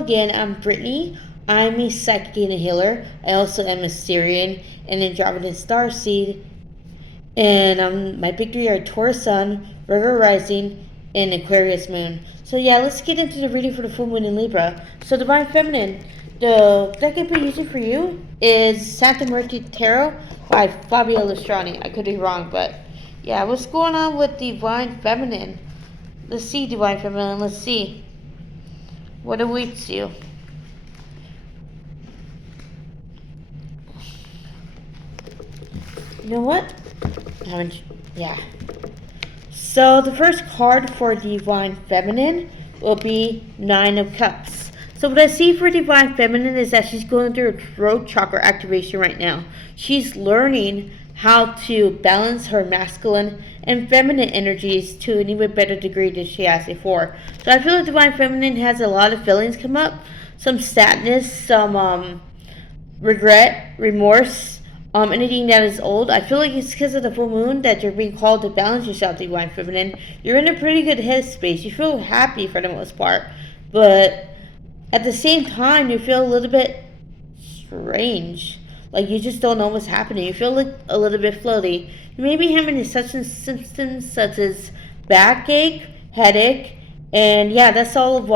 Hello again, I'm Brittany. I'm a psychic and a healer. I also am a Syrian and Andromedan starseed. And my big three are Taurus Sun, Virgo Rising, and Aquarius Moon. So yeah, let's get into the reading for the full moon in Libra. So Divine Feminine, the deck I've been using for you is Santa Muerte Tarot by Fabio Lustrani. I could be wrong, but yeah, what's going on with Divine Feminine? Let's see, Divine Feminine, let's see what awaits you. You know what? Yeah. So the first card for Divine Feminine will be Nine of Cups. So what I see for Divine Feminine is that she's going through a throat chakra activation right now. She's learning how to balance her masculine and feminine energies to an even better degree than she has before. So I feel like Divine Feminine has a lot of feelings come up. Some sadness, some regret, remorse, anything that is old. I feel like it's because of the full moon that you're being called to balance yourself, Divine Feminine. You're in a pretty good headspace. You feel happy for the most part, but at the same time, you feel a little bit strange. Like you just don't know what's happening. You feel like a little bit floaty. You may be having such symptoms such as backache, headache, and yeah, that's all of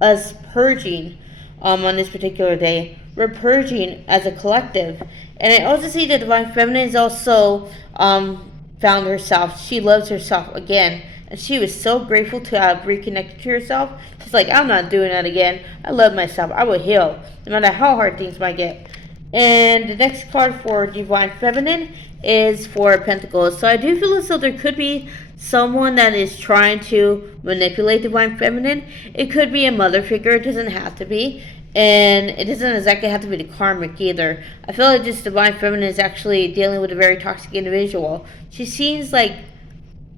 us purging on this particular day. We're purging as a collective. And I also see that Divine Feminine has also found herself. She loves herself again. And she was so grateful to have reconnected to herself. She's like, I'm not doing that again. I love myself. I will heal, no matter how hard things might get. And the next card for Divine Feminine is Four of Pentacles. So I do feel as though there could be someone that is trying to manipulate Divine Feminine. It could be a mother figure. It doesn't have to be. And it doesn't exactly have to be the karmic either. I feel like just Divine Feminine is actually dealing with a very toxic individual. She seems like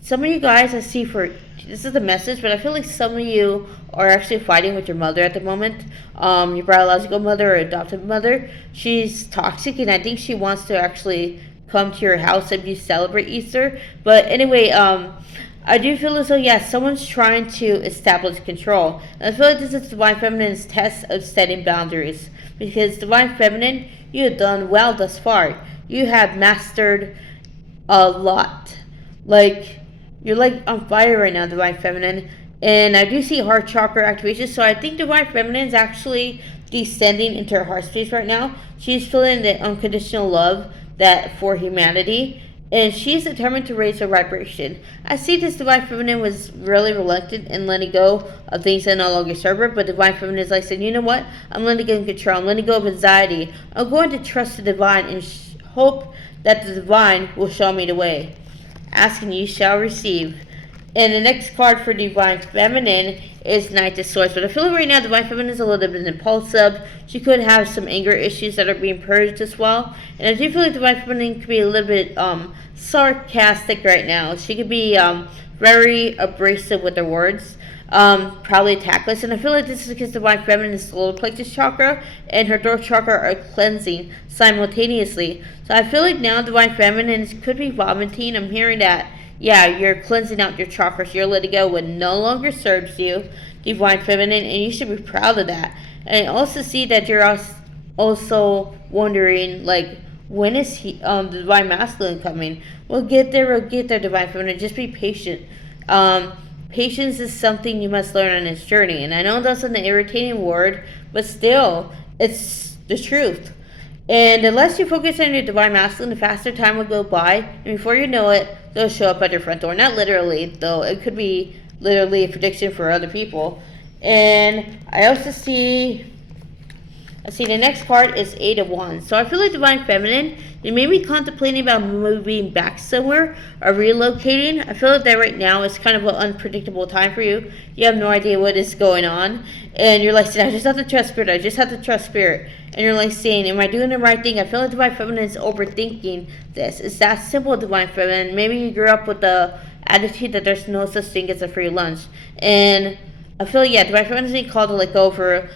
some of you guys I see for, this is the message, but I feel like some of you are actually fighting with your mother at the moment. Your biological mother or adoptive mother. She's toxic and I think she wants to actually come to your house if you celebrate Easter. But anyway, I do feel as though, yes, someone's trying to establish control. And I feel like this is Divine Feminine's test of setting boundaries. Because Divine Feminine, you have done well thus far. You have mastered a lot. Like, you're like on fire right now, Divine Feminine. And I do see heart chakra activation. So I think Divine Feminine is actually descending into her heart space right now. She's feeling the unconditional love that for humanity. And she's determined to raise her vibration. I see this Divine Feminine was really reluctant in letting go of things that no longer serve her. But Divine Feminine is like saying, you know what? I'm letting go of control. I'm letting go of anxiety. I'm going to trust the Divine and hope that the Divine will show me the way. Ask and you shall receive. And the next card for Divine Feminine is Knight of Swords. But I feel like right now Divine Feminine is a little bit impulsive. She could have some anger issues that are being purged as well. And I do feel like Divine Feminine could be a little bit sarcastic right now. She could be very abrasive with her words. Probably tactless. And I feel like this is because Divine Feminine is solar plexus chakra and her throat chakra are cleansing simultaneously. So I feel like now Divine Feminine could be vomiting. I'm hearing that. Yeah, you're cleansing out your chakras. You're letting go what no longer serves you, Divine Feminine, and you should be proud of that. And I also see that you're also wondering, like, when is the Divine Masculine coming? We'll get there, Divine Feminine. Just be patient. Patience is something you must learn on this journey. And I know that's an irritating word, but still, it's the truth. And the less you focus on your Divine Masculine, the faster time will go by. And before you know it, they'll show up at your front door. Not literally, though. It could be literally a prediction for other people. And I also see the next card is Eight of Wands. So I feel like Divine Feminine, you may be contemplating about moving back somewhere or relocating. I feel like that right now is kind of an unpredictable time for you. You have no idea what is going on. And you're like saying, I just have to trust Spirit. I just have to trust Spirit. And you're like saying, am I doing the right thing? I feel like Divine Feminine is overthinking this. It's that simple, Divine Feminine. Maybe you grew up with the attitude that there's no such thing as a free lunch. And I feel like, yeah, Divine Feminine is being called to let go for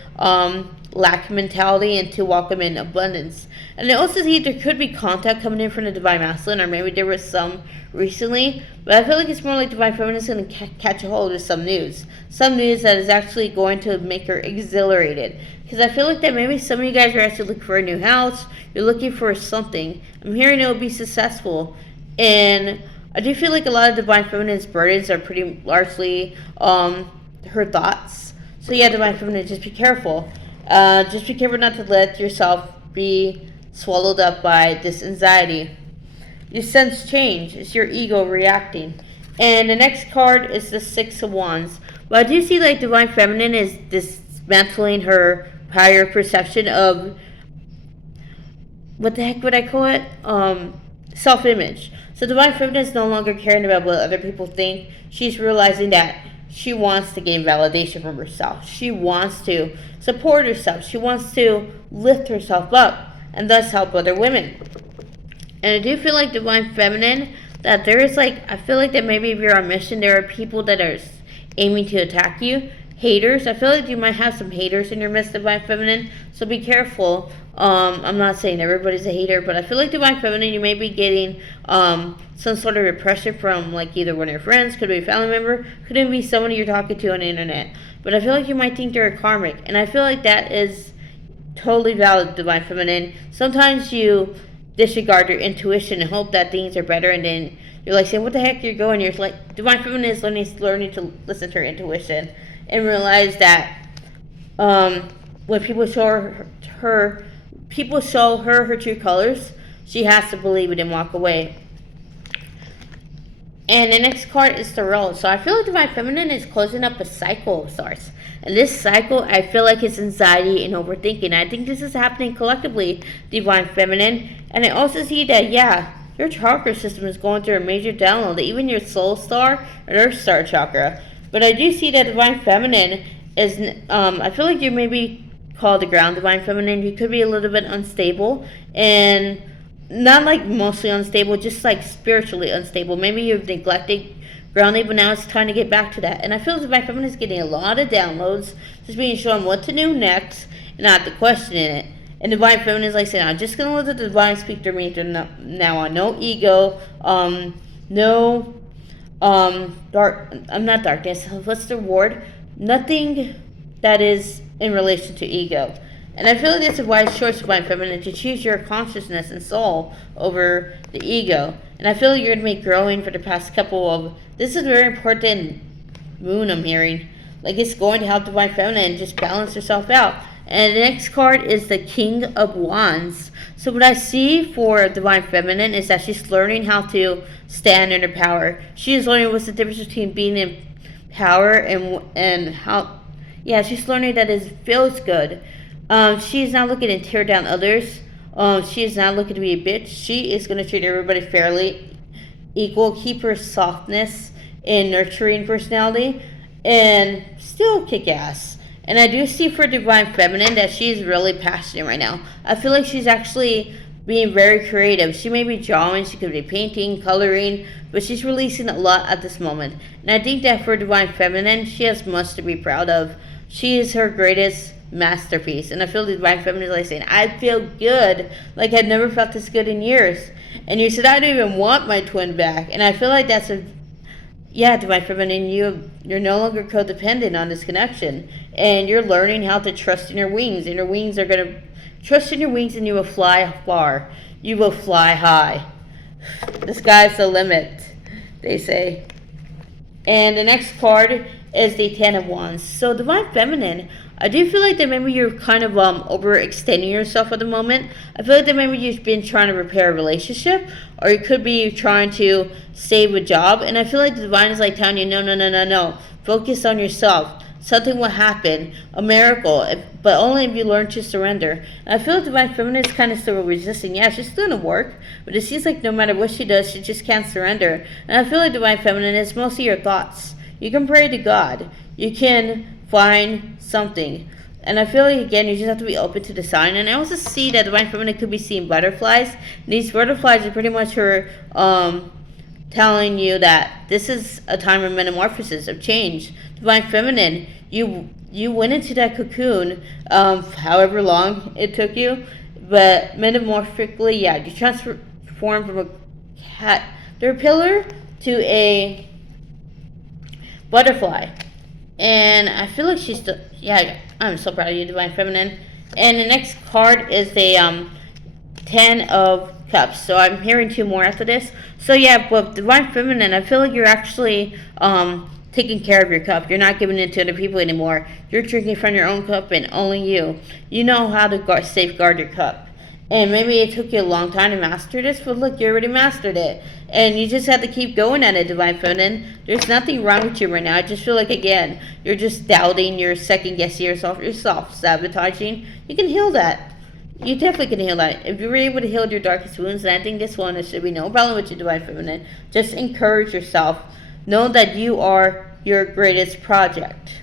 lack mentality and to welcome in abundance. And I also see there could be contact coming in from the divine masculine, or maybe there was some recently, but I feel like it's more like divine feminine is going to catch a hold of some news that is actually going to make her exhilarated. Because I feel like that maybe some of you guys are actually looking for a new house, you're looking for something. I'm hearing it will be successful, and I do feel like a lot of divine feminine's burdens are pretty largely her thoughts. So yeah, divine feminine, just be careful. Just be careful not to let yourself be swallowed up by this anxiety. You sense change. It's your ego reacting. And the next card is the Six of Wands. But I do see like divine feminine is dismantling her prior perception of, what the heck would I call it? Self-image. So divine feminine is no longer caring about what other people think. She's realizing that she wants to gain validation from herself. She wants to support herself. She wants to lift herself up and thus help other women. And I do feel like divine feminine, that there is like, I feel like that maybe if you're on mission, there are people that are aiming to attack you. Haters. I feel like you might have some haters in your midst, divine feminine. So be careful. I'm not saying everybody's a hater, but I feel like divine feminine, you may be getting some sort of repression from like either one of your friends, could be a family member, could even be someone you're talking to on the internet. But I feel like you might think they're a karmic, and I feel like that is totally valid, divine feminine. Sometimes you disregard your intuition and hope that things are better, and then you're like saying, what the heck, you're going, you're like, divine feminine is learning to listen to her intuition and realize that when people show her her true colors, she has to believe it and walk away. And the next card is the Roll. So I feel like divine feminine is closing up a cycle of sorts. And this cycle, I feel like it's anxiety and overthinking. I think this is happening collectively, divine feminine. And I also see that, yeah, your chakra system is going through a major download, even your soul star or earth star chakra. But I do see that divine feminine is, I feel like you may be called the ground divine feminine. You could be a little bit unstable, and not like mostly unstable, just like spiritually unstable. Maybe you've neglected grounding, but now it's time to get back to that. And I feel like divine feminine is getting a lot of downloads, just being shown what to do next, and not to question it. And divine feminine is like saying, I'm just gonna let the divine speak through me from now on. No ego, no I'm not darkness. What's the word? Nothing that is in relation to ego. And I feel like it's a wise choice, divine feminine, to choose your consciousness and soul over the ego. And I feel like you're going to be growing for the past couple of, this is a very important moon I'm hearing. Like it's going to help divine feminine just balance herself out. And the next card is the King of Wands. So what I see for divine feminine is that she's learning how to stand in her power. She is learning what's the difference between being in power and how, yeah, she's learning that it feels good. She is not looking to tear down others. She is not looking to be a bitch. She is going to treat everybody fairly, equal, keep her softness and nurturing personality, and still kick ass. And I do see for divine feminine that she's really passionate right now. I feel like she's actually being very creative. She may be drawing, she could be painting, coloring, but she's releasing a lot at this moment. And I think that for divine feminine, she has much to be proud of. She is her greatest masterpiece. And I feel the divine feminine is like saying, I feel good, like I've never felt this good in years. And you said, I don't even want my twin back. And I feel like that's a, yeah, divine feminine, you're no longer codependent on this connection, and you're learning how to trust in your wings, and your wings are going to trust in your wings, and you will fly far. You will fly high. The sky's the limit, they say. And the next card is the Ten of Wands. So divine feminine, I do feel like that maybe you're kind of overextending yourself at the moment. I feel like that maybe you've been trying to repair a relationship, or you could be trying to save a job. And I feel like the divine is like telling you, no. Focus on yourself. Something will happen, a miracle, but only if you learn to surrender. And I feel like divine feminine is kind of still resisting. Yeah, she's doing the work, but it seems like no matter what she does, she just can't surrender. And I feel like divine feminine is mostly your thoughts. You can pray to God. You can find something. And I feel like, again, you just have to be open to the sign. And I also see that divine feminine could be seeing butterflies. And these butterflies are pretty much her telling you that this is a time of metamorphosis, of change. Divine feminine, you you went into that cocoon, however long it took you, but metamorphically, yeah, you transformed from a caterpillar to a butterfly. And I feel like she's still, yeah, I'm so proud of you, Divine Feminine. And the next card is the 10 of Cups. So I'm hearing 2 more after this. So yeah, but Divine Feminine, I feel like you're actually taking care of your cup. You're not giving it to other people anymore. You're drinking from your own cup and only you. You know how to safeguard your cup. And maybe it took you a long time to master this, but look, you already mastered it. And you just have to keep going at it, Divine Feminine. There's nothing wrong with you right now. I just feel like, again, you're just doubting, you're second-guessing yourself, you're self-sabotaging. You can heal that. You definitely can heal that. If you were able to heal your darkest wounds, and I think this one, there should be no problem with your Divine Feminine. Just encourage yourself. Know that you are your greatest project.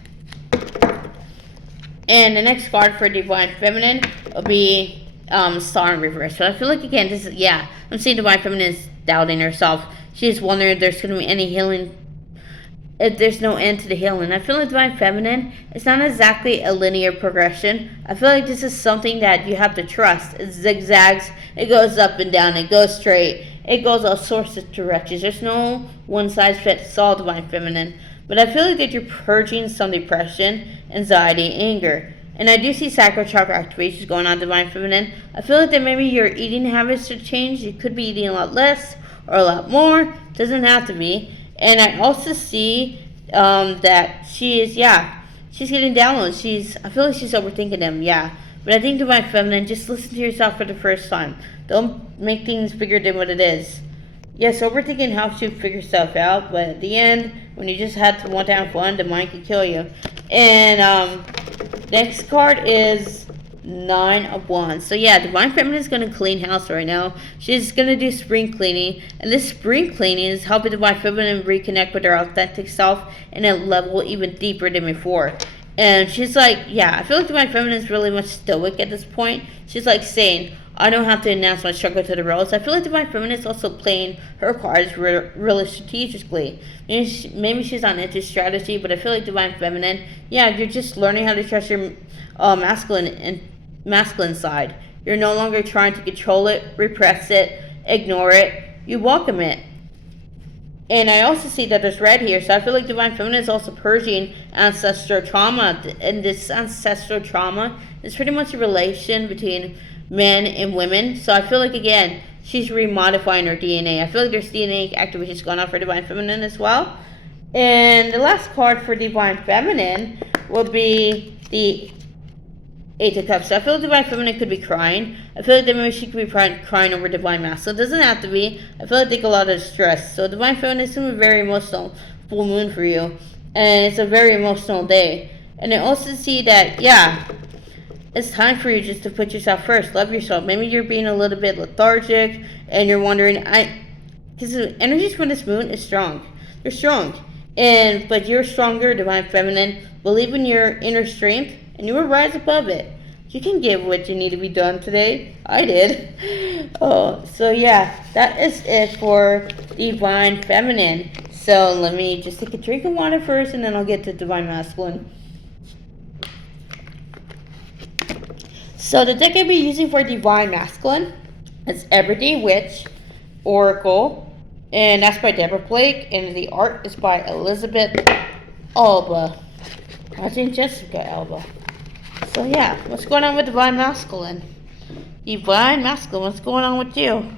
And the next card for Divine Feminine will be Star in reverse. So I feel like, again, this is, yeah, I'm seeing Divine Feminine is doubting herself. She's wondering if there's going to be any healing, if there's no end to the healing. I feel like Divine Feminine, it's not exactly a linear progression. I feel like this is something that you have to trust. It zigzags, it goes up and down, it goes straight, it goes all sorts of directions. There's no one size fits all, Divine Feminine. But I feel like that you're purging some depression, anxiety, anger. And I do see sacral chakra activations going on, Divine Feminine. I feel like that maybe your eating habits should change. You could be eating a lot less or a lot more. Doesn't have to be. And I also see that she is, yeah, she's getting downloads. I feel like she's overthinking them, yeah. But I think, Divine Feminine, just listen to yourself for the first time. Don't make things bigger than what it is. Yes, overthinking helps you figure stuff out, but at the end, when you just had to want to have fun, the mind can kill you. And next card is 9 of Wands. So yeah, Divine Feminine is going to clean house right now. She's going to do spring cleaning. And this spring cleaning is helping Divine Feminine reconnect with her authentic self in a level even deeper than before. And she's like, yeah, I feel like Divine Feminine is really much stoic at this point. She's like saying, I don't have to announce my struggle to the world. So I feel like Divine Feminine is also playing her cards really strategically. Maybe she's on into strategy, but I feel like Divine Feminine, yeah, you're just learning how to trust your masculine side. You're no longer trying to control it, repress it, ignore it. You welcome it. And I also see that there's red here, so I feel like Divine Feminine is also purging ancestral trauma. And this ancestral trauma is pretty much a relation between men and women. So I feel like, again, she's remodifying her DNA. I feel like there's DNA activations going on for Divine Feminine as well. And the last card for Divine Feminine will be the 8 of Cups. So I feel like Divine Feminine could be crying. I feel like that maybe she could be crying over Divine Masculine. It doesn't have to be. I feel like they take a lot of stress. So Divine Feminine is going to be very emotional full moon for you. And it's a very emotional day. And I also see that, yeah, it's time for you just to put yourself first. Love yourself. Maybe you're being a little bit lethargic and you're wondering, because the energies from this moon is strong. They're strong. But you're stronger, Divine Feminine. Believe in your inner strength and you will rise above it. You can get what you need to be done today. I did. Oh, so yeah, that is it for Divine Feminine. So let me just take a drink of water first and then I'll get to Divine Masculine. So the deck I'll be using for Divine Masculine is Everyday Witch, Oracle, and that's by Deborah Blake, and the art is by Elizabeth Alba. I think Jessica Alba. So yeah, what's going on with Divine Masculine? Divine Masculine, what's going on with you?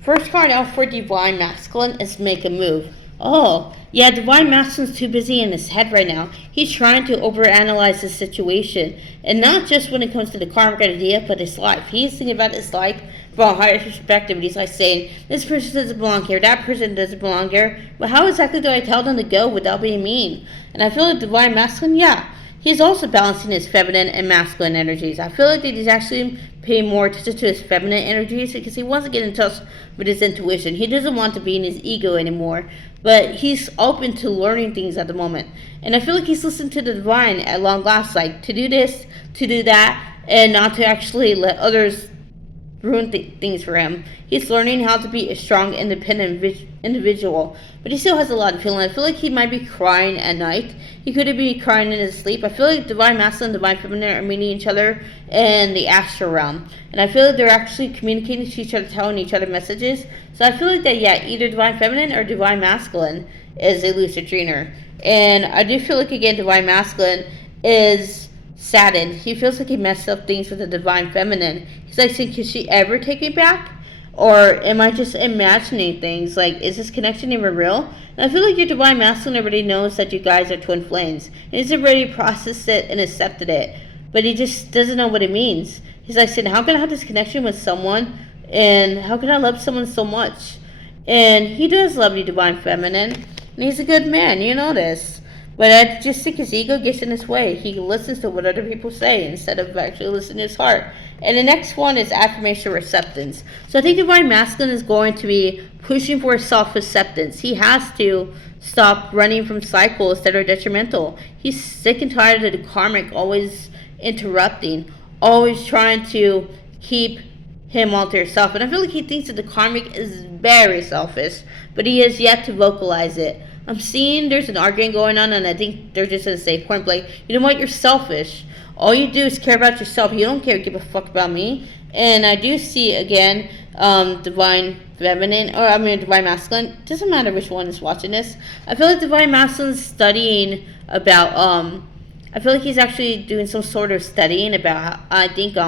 First card out for Divine Masculine is Make a Move. Oh, yeah, Divine Masculine's too busy in his head right now. He's trying to overanalyze the situation. And not just when it comes to the karmic idea, but his life. He's thinking about his life from a higher perspective. And he's like saying, this person doesn't belong here, that person doesn't belong here. But how exactly do I tell them to go without being mean? And I feel like Divine Masculine, yeah, he's also balancing his feminine and masculine energies. I feel like that he's actually pay more attention to his feminine energies because he wants to get in touch with his intuition. He doesn't want to be in his ego anymore, but he's open to learning things at the moment. And I feel like he's listened to the divine at long last, like to do this, to do that, and not to actually let others ruin things for him. He's learning how to be a strong, independent individual, but he still has a lot of feeling. I feel like he might be crying at night. He could be crying in his sleep. I feel like divine masculine and divine feminine are meeting each other in the astral realm, and I feel like they're actually communicating to each other, telling each other messages. So I feel like that, yeah, either divine feminine or divine masculine is a lucid dreamer. And I do feel like, again, divine masculine is saddened. He feels like he messed up things with the divine feminine. He's like, saying, can she ever take me back? Or am I just imagining things? Like, is this connection even real? And I feel like your divine masculine already knows that you guys are twin flames. And he's already processed it and accepted it. But he just doesn't know what it means. He's like saying, how can I have this connection with someone? And how can I love someone so much? And he does love you, divine feminine. And he's a good man, you know this. But I just think his ego gets in his way. He listens to what other people say instead of actually listening to his heart. And the next one is affirmation acceptance. So I think divine masculine is going to be pushing for self-acceptance. He has to stop running from cycles that are detrimental. He's sick and tired of the karmic always interrupting, always trying to keep him all to yourself. And I feel like he thinks that the karmic is very selfish, but he has yet to vocalize it. I'm seeing there's an argument going on, and I think they're just going to say point blank, you know what, you're selfish. All you do is care about yourself. You don't give a fuck about me. And I do see, again, divine feminine, divine masculine. Doesn't matter which one is watching this. I feel like divine masculine is studying about, I feel like he's actually doing some sort of studying about, I think,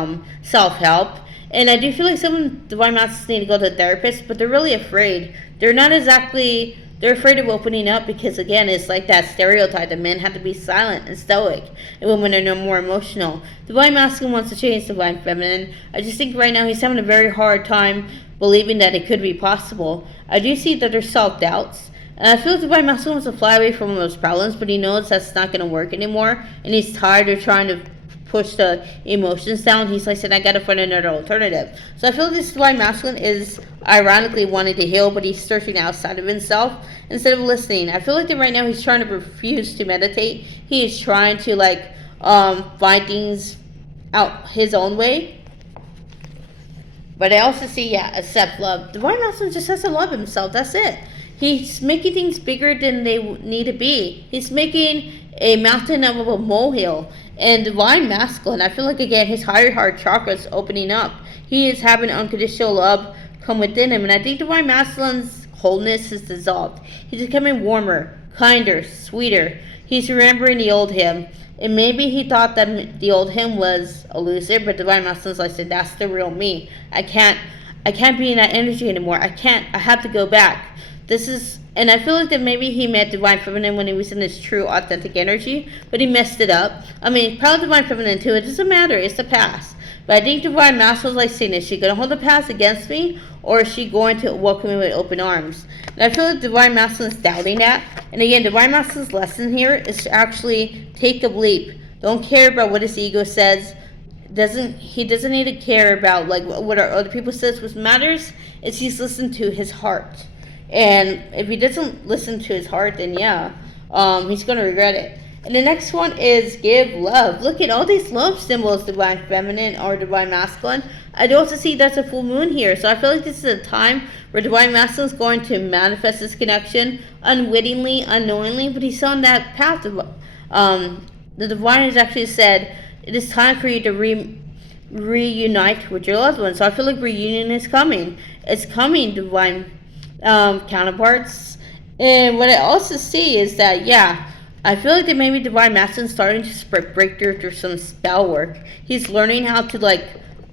self-help. And I do feel like some divine masculines need to go to a therapist, but they're really afraid. They're afraid of opening up because, again, it's like that stereotype that men have to be silent and stoic and women are no more emotional. Divine masculine wants to change divine feminine. I just think right now he's having a very hard time believing that it could be possible. I do see that there's self-doubts. And I feel like divine masculine wants to fly away from those problems, but he knows that's not going to work anymore. And he's tired of trying to push the emotions down. He's like saying, I gotta find another alternative. So I feel like this divine masculine is ironically wanting to heal, but he's searching outside of himself instead of listening. I feel like that right now he's trying to refuse to meditate. He is trying to find things out his own way. But I also see, accept love. Divine masculine just has to love himself. That's it. He's making things bigger than they need to be. He's making a mountain out of a molehill. And divine masculine, I feel like, again, his higher heart chakra is opening up. He is having unconditional love come within him. And I think divine masculine's coldness is dissolved. He's becoming warmer, kinder, sweeter. He's remembering the old him. And maybe he thought that the old him was a loser, but divine masculine's like, said, that's the real me. I can't be in that energy anymore. I have to go back. And I feel like that maybe he met divine feminine when he was in his true authentic energy, but he messed it up. I mean, probably divine feminine too. It doesn't matter. It's the past. But I think divine masculine is like saying, is she going to hold the past against me, or is she going to welcome me with open arms? And I feel like divine masculine is doubting that. And again, divine masculine's lesson here is to actually take the leap. Don't care about what his ego says. He doesn't need to care about what our other people says. What matters is he's listened to his heart. And if he doesn't listen to his heart, then he's going to regret it. And the next one is give love. Look at all these love symbols, divine feminine or divine masculine. I do also see that's a full moon here. So I feel like this is a time where divine masculine is going to manifest this connection unwittingly, unknowingly. But he's on that path. The divine has actually said, it is time for you to reunite with your loved ones. So I feel like reunion is coming. It's coming, divine counterparts. And what I also see is that I feel like that maybe divine masculine starting to break through some spell work. He's learning how to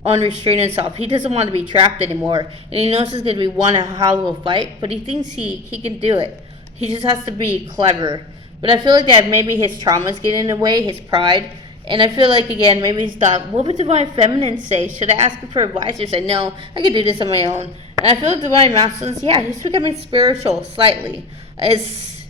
unrestrain himself. He doesn't want to be trapped anymore, and he knows it's going to be one hell of a fight, but he thinks he can do it. He just has to be clever. But I feel like that maybe his trauma's getting in the way, his pride. And I feel like, again, maybe he's thought, what would divine feminine say? Should I ask him for advice? Or say, no, I can do this on my own. And I feel like divine masculine's, he's becoming spiritual slightly. It's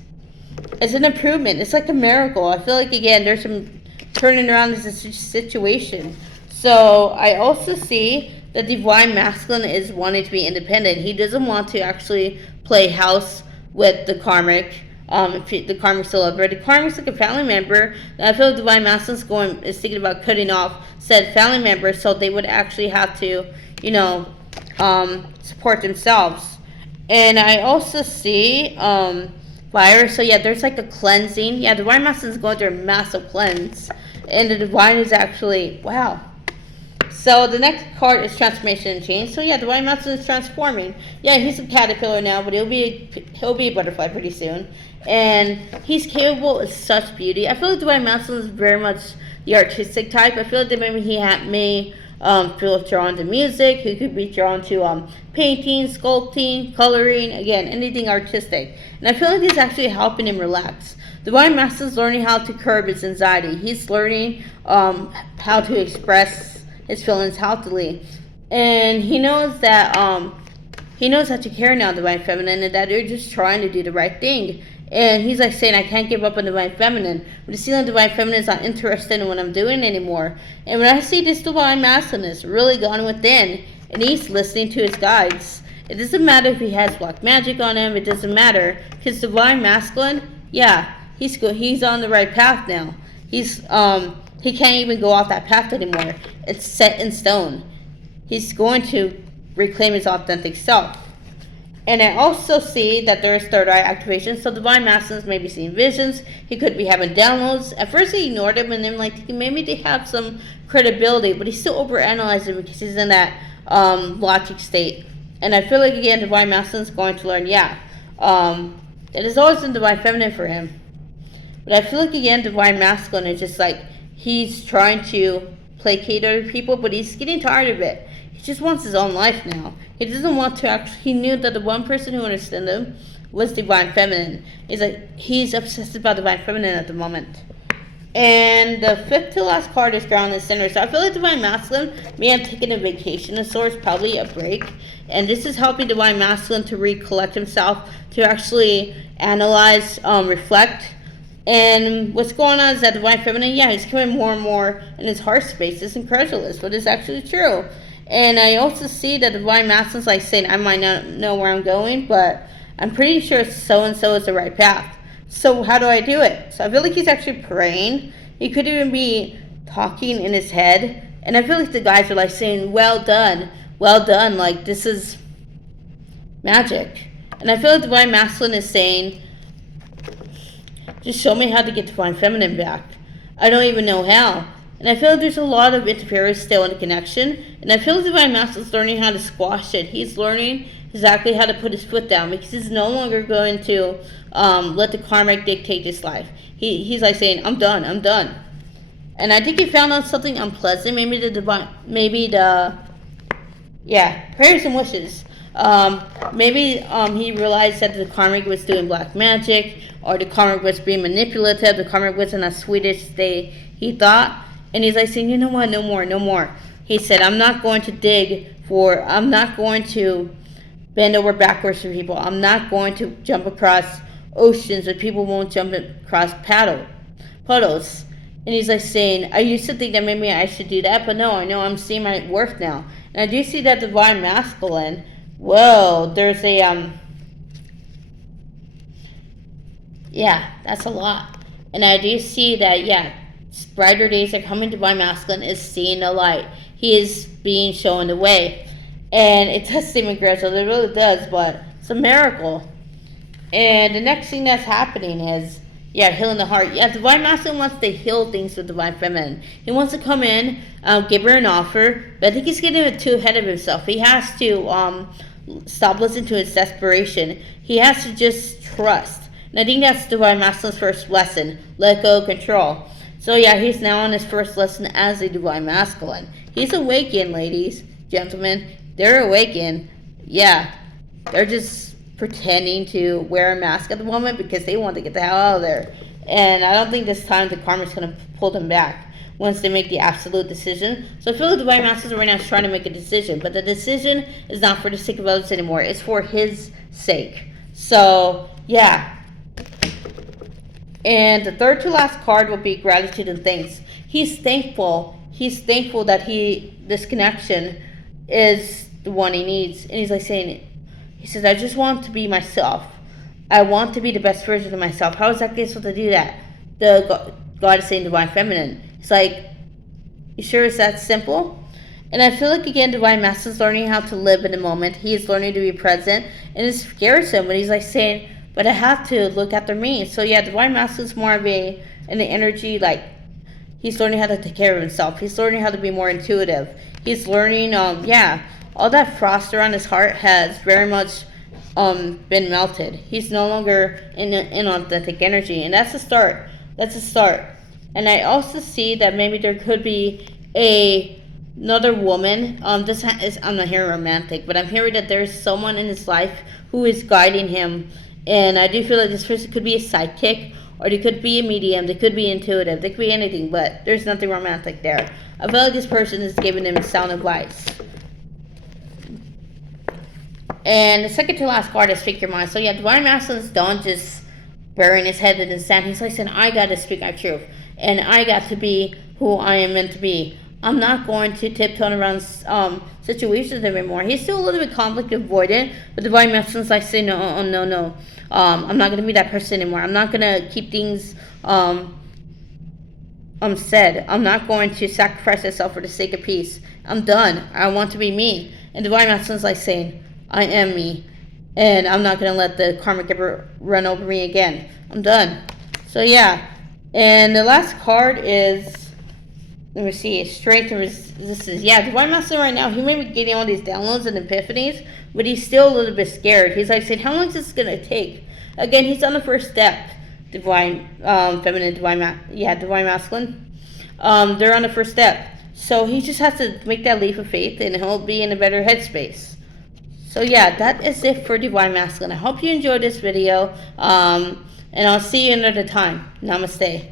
an improvement. It's like a miracle. I feel like, again, there's some turning around this situation. So I also see the divine masculine is wanting to be independent. He doesn't want to actually play house with the karmic. The karmic celebrity. The karmic's like a family member. And I feel the divine masculine is thinking about cutting off said family member, so they would actually have to, support themselves. And I also see fire. So yeah, there's like a cleansing. Yeah, the divine masculine is going through a massive cleanse, and the divine is actually wow. So the next card is transformation and change. So yeah, the divine masculine is transforming. Yeah, he's a caterpillar now, but he'll be a butterfly pretty soon. And he's capable of such beauty. I feel like the divine masculine is very much the artistic type. I feel like that maybe he may feel drawn to music. He could be drawn to painting, sculpting, coloring. Again, anything artistic. And I feel like he's actually helping him relax. The divine masculine is learning how to curb his anxiety. He's learning how to express his feelings healthily, and he knows that he knows how to carry now the divine feminine, and that they're just trying to do the right thing. And he's like saying, I can't give up on the divine feminine, but the feeling the divine feminine is not interested in what I'm doing anymore. And when I see this divine masculine is really gone within, and he's listening to his guides, it doesn't matter if he has black magic on him. It doesn't matter, because divine masculine, yeah, he's on the right path now. He can't even go off that path anymore. It's set in stone. He's going to reclaim his authentic self. And I also see that there is third eye activation. So divine masculines may be seeing visions. He could be having downloads. At first he ignored them, and then maybe they have some credibility, but he's still overanalyzing because he's in that logic state. And I feel like again divine masculine is going to learn, it is always in divine feminine for him. But I feel like again divine masculine is just like he's trying to placate other people, but he's getting tired of it. He just wants his own life now. He doesn't want to actually, he knew that the one person who understood him was divine feminine. He's obsessed about divine feminine at the moment. And the fifth to last card is ground and center. So I feel like divine masculine may have taken a vacation of sorts, probably a break. And this is helping divine masculine to recollect himself, to actually analyze, reflect. And what's going on is that divine feminine, he's coming more and more in his heart space. It's incredulous, but it's actually true. And I also see that divine masculine's like saying, I might not know where I'm going, but I'm pretty sure so-and-so is the right path. So how do I do it? So I feel like he's actually praying. He could even be talking in his head. And I feel like the guys are like saying, well done, like this is magic. And I feel like divine masculine is saying, just show me how to get divine feminine back. I don't even know how. And I feel like there's a lot of interference still in the connection. And I feel like divine masculine is learning how to squash it. He's learning exactly how to put his foot down, because he's no longer going to let the karmic dictate his life. He's like saying, I'm done. And I think he found out something unpleasant. Prayers and wishes. Maybe he realized that the karmic was doing black magic, or the karmic was being manipulative. The karmic wasn't as sweet as he thought. And he's like saying, you know what, no more. He said, I'm not going to bend over backwards for people. I'm not going to jump across oceans where people won't jump across puddles. And he's like saying, I used to think that maybe I should do that, but no, I know I'm seeing my worth now. And I do see that divine masculine. Whoa, there's that's a lot. And I do see that, brighter days are coming. Divine masculine is seeing the light. He is being shown the way. And it does seem incredible. It really does, but it's a miracle. And the next thing that's happening is, healing the heart. Divine masculine wants to heal things with divine feminine. He wants to come in, give her an offer, but I think he's getting too ahead of himself. He has to stop listening to his desperation. He has to just trust. And I think that's divine masculine's first lesson. Let go, control. So he's now on his first lesson as a divine masculine. He's awakened, ladies, gentlemen. They're awakened. They're just pretending to wear a mask at the moment because they want to get the hell out of there. And I don't think this time the karma's going to pull them back once they make the absolute decision. So I feel like divine masculine right now is trying to make a decision, but the decision is not for the sake of others anymore. It's for his sake. So And the third to last card will be gratitude and thanks. He's thankful. he's thankful that this connection is the one he needs. And he's like saying, he says, I just want to be myself. I want to be the best version of myself. How is that supposed to do that? God is saying divine feminine. It's like, you sure it's that simple? And I feel like, again, divine masculine is learning how to live in the moment. He is learning to be present. And it scares him, but he's like saying, but I have to look after me. So yeah, divine masculine is more of an energy, like, he's learning how to take care of himself. He's learning how to be more intuitive. He's learning, all that frost around his heart has very much been melted. He's no longer in authentic energy. And that's a start. That's a start. And I also see that maybe there could be another woman. I'm not hearing romantic, but I'm hearing that there's someone in his life who is guiding him. And I do feel like this person could be a sidekick, or they could be a medium, they could be intuitive, they could be anything, but there's nothing romantic there. I feel like this person is giving him sound advice. And the second to last card is Speak Your Mind. So yeah, divine masculine's done just burying his head in the sand. He's like saying, I gotta speak my truth. And I got to be who I am meant to be. I'm not going to tiptoe around situations anymore. He's still a little bit conflict avoidant, but divine masculine's like saying, no. I'm not going to be that person anymore. I'm not going to keep things said. I'm not going to sacrifice myself for the sake of peace. I'm done. I want to be me. And divine masculine's like saying, I am me. And I'm not going to let the karmic ever run over me again. I'm done. So yeah. And the last card is, let me see, Strength and Resistance. Yeah, divine masculine right now, he may be getting all these downloads and epiphanies, but he's still a little bit scared. He's like saying, how long is this going to take? Again, he's on the first step. Divine feminine, divine masculine. They're on the first step. So he just has to make that leap of faith, and he'll be in a better headspace. So yeah, that is it for divine masculine. I hope you enjoyed this video. And I'll see you another time. Namaste.